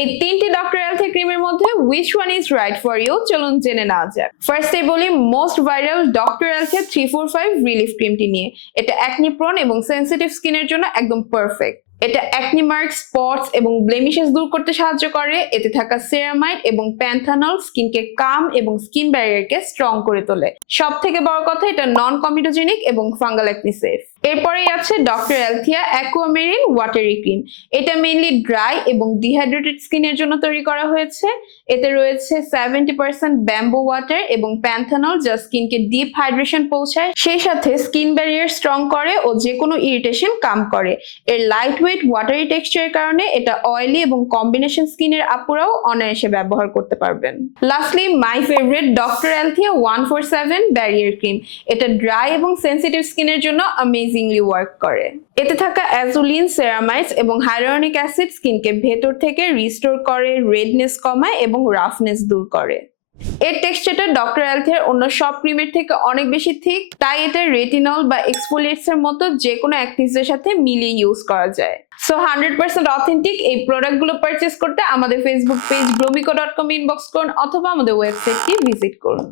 এই তিনটি ডক্টর এলথে ক্রিমের মধ্যে which one is right for you চলুন জেনে নেওয়া যাক। ফার্স্টে বলি মোস্ট ভাইরাল ডক্টর এলথে 345 রিলিফ ক্রিমটি নিয়ে। এটা অ্যাকনি প্রোন এবং সেনসিটিভ স্কিনের জন্য একদম পারফেক্ট। এটা অ্যাকনি মার্ক, স্পটস এবং ব্লেমিশেস দূর করতে সাহায্য করে। এতে থাকা সেরামাইড এবং প্যান্থানল স্কিনকে কাম এবং স্কিন ব্যারিয়ারকে স্ট্রং করে তোলে। সবথেকে বড় কথা, এটা নন কমিটোজেনিক এবং ফাঙ্গাল অ্যাকনি সেফ। এরপরেই আছে ডক্টর এলথিয়া অ্যাকুয়ামেরিন ওয়াটারি ক্রিম। এটা মেইনলি ড্রাই এবং ডিহাইড্রেটেড স্কিনের জন্য তৈরি করা হয়েছে। এতে রয়েছে 70% ব্যাম্বো ওয়াটার এবং প্যান্থানল, যা স্কিনকে ডিপ হাইড্রেশন পৌঁছায়, সেই সাথে স্কিন ব্যারিয়ার স্ট্রং করে ও যে কোনো ইরিটেশন কাম করে। এর লাইট ওয়েট ওয়াটারি টেক্সচারের কারণে এটা অয়েলি এবং কম্বিনেশন স্কিনের আপুরাও অনায়াসে ব্যবহার করতে পারবেন। Lastly my favourite doctor Althea 147 barrier cream. এটা ড্রাই এবং সেনসিটিভ স্কিনের জন্য অ্যামেজিংলি ওয়ার্ক করে। এতে থাকা অ্যাজুলিন, সেরামাইডস এবং হাইলোরনিক অ্যাসিড স্কিনকে ভেতর থেকে রিস্টোর করে, রেডনেস কমায় এবং রাফনেস দূর করে। এর টেক্সচারটা ডক্টর এলথের অন্য সব ক্রিমের থেকে অনেক বেশি থিক, তাই এটা রেটিনল বা এক্সফোলিয়েটস এর মতো যে কোনো অ্যাক্টিভসের সাথে মিলিয়ে ইউজ করা যায়। সো 100% অথেন্টিক এই প্রোডাক্টগুলো পারচেজ করতে আমাদের ফেসবুক পেজ bromiko.com ইনবক্স করুন অথবা আমাদের ওয়েবসাইটটি ভিজিট করুন।